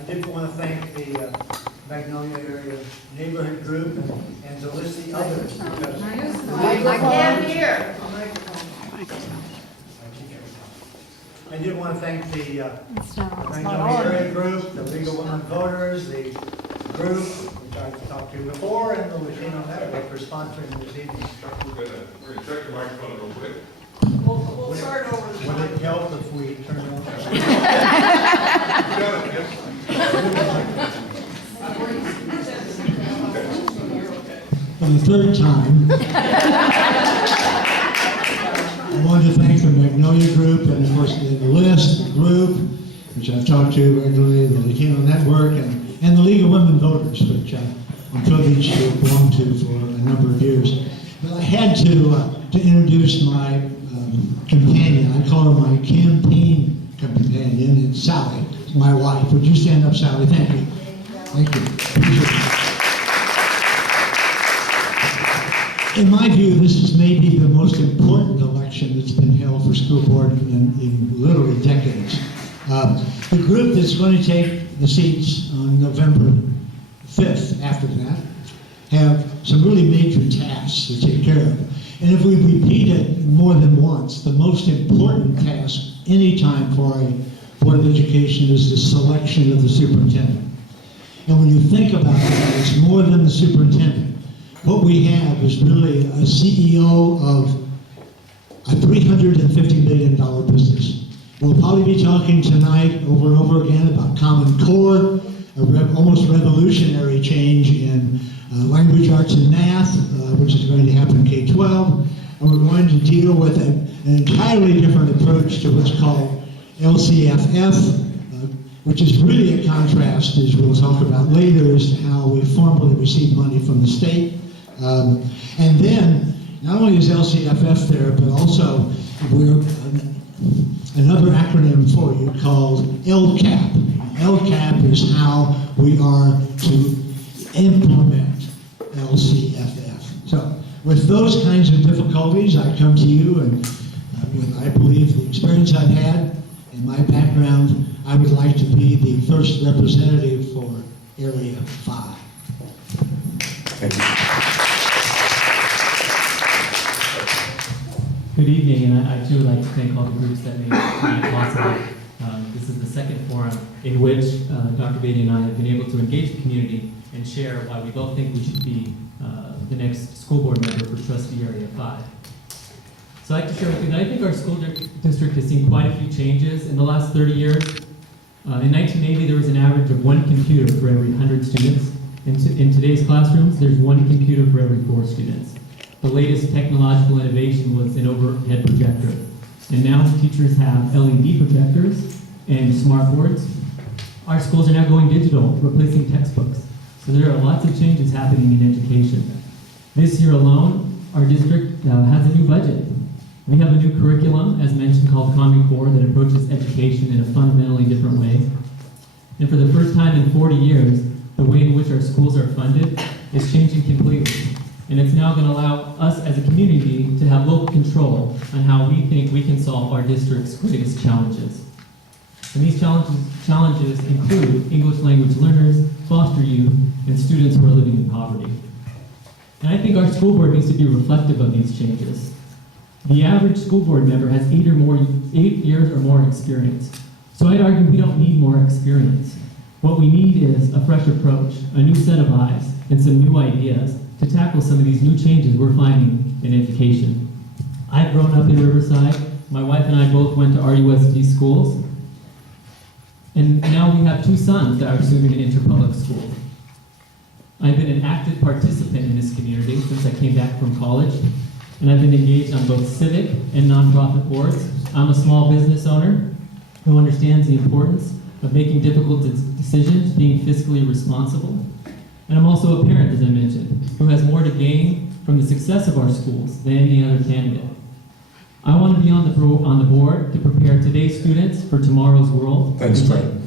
I did want to thank the Magnolia Area Neighborhood Group and to list the others. Because I can't hear. I did want to thank the Magnolia Area Group, the League of Women Voters, the group, which I've talked to before, and the Latino Network for sponsoring this evening. We're gonna check the microphone real quick. We'll start over the Would it help if we turn it on? For the third time, I wanted to thank the Magnolia Group and of course the list, the group, which I've talked to regularly, the Latino Network, and the League of Women Voters, which I'm privileged to belong to for a number of years. But I had to introduce my companion. I call her my campaign companion. It's Sally, my wife. Would you stand up, Sally? Thank you. Thank you. Appreciate it. In my view, this is maybe the most important election that's been held for school board in literally decades. The group that's going to take the seats on November 5th after that have some really major tasks to take care of. And if we repeat it more than once, the most important task anytime for a Board of Education is the selection of the superintendent. And when you think about that, it's more than the superintendent. What we have is really a CEO of a $350 million business. We'll probably be talking tonight over and over again about Common Core, almost revolutionary change in language arts and math, which is going to happen in K-12. And we're going to deal with an entirely different approach to what's called LCFF, which is really a contrast, as we'll talk about later, as to how we formally receive money from the state. And then, not only is LCFF there, but also we're another acronym for you called LCAP. LCAP is how we are to implement LCFF. So, with those kinds of difficulties, I come to you, and with, I believe, the experience I've had and my background, I would like to be the first representative for Area 5. Thank you. Good evening, and I too would like to thank all the groups that made it possible. This is the second forum in which Dr. Beatty and I have been able to engage the community and share why we both think we should be the next school board member for Trustee Area 5. So I'd like to share with you that I think our school district has seen quite a few changes in the last 30 years. In 1980, there was an average of 1 computer for every 100 students. In today's classrooms, there's 1 computer for every 4 students. The latest technological innovation was an overhead projector. And now teachers have LED projectors and smart boards. Our schools are now going digital, replacing textbooks. So there are lots of changes happening in education. This year alone, our district has a new budget. We have a new curriculum, as mentioned, called Common Core that approaches education in a fundamentally different way. And for the first time in 40 years, the way in which our schools are funded is changing completely. And it's now going to allow us as a community to have local control on how we think we can solve our district's greatest challenges. And these challenges include English language learners, foster youth, and students who are living in poverty. And I think our school board needs to be reflective of these changes. The average school board member has 8 years or more experience. So I'd argue we don't need more experience. What we need is a fresh approach, a new set of eyes, and some new ideas to tackle some of these new changes we're finding in education. I've grown up in Riverside. My wife and I both went to RUSD schools. And now we have 2 sons that are soon going to enter public school. I've been an active participant in this community since I came back from college. And I've been engaged on both civic and nonprofit boards. I'm a small business owner who understands the importance of making difficult decisions, being fiscally responsible. And I'm also a parent, as I mentioned, who has more to gain from the success of our schools than any other candidate. I want to be on the board to prepare today's students for tomorrow's world. Thanks, Fred.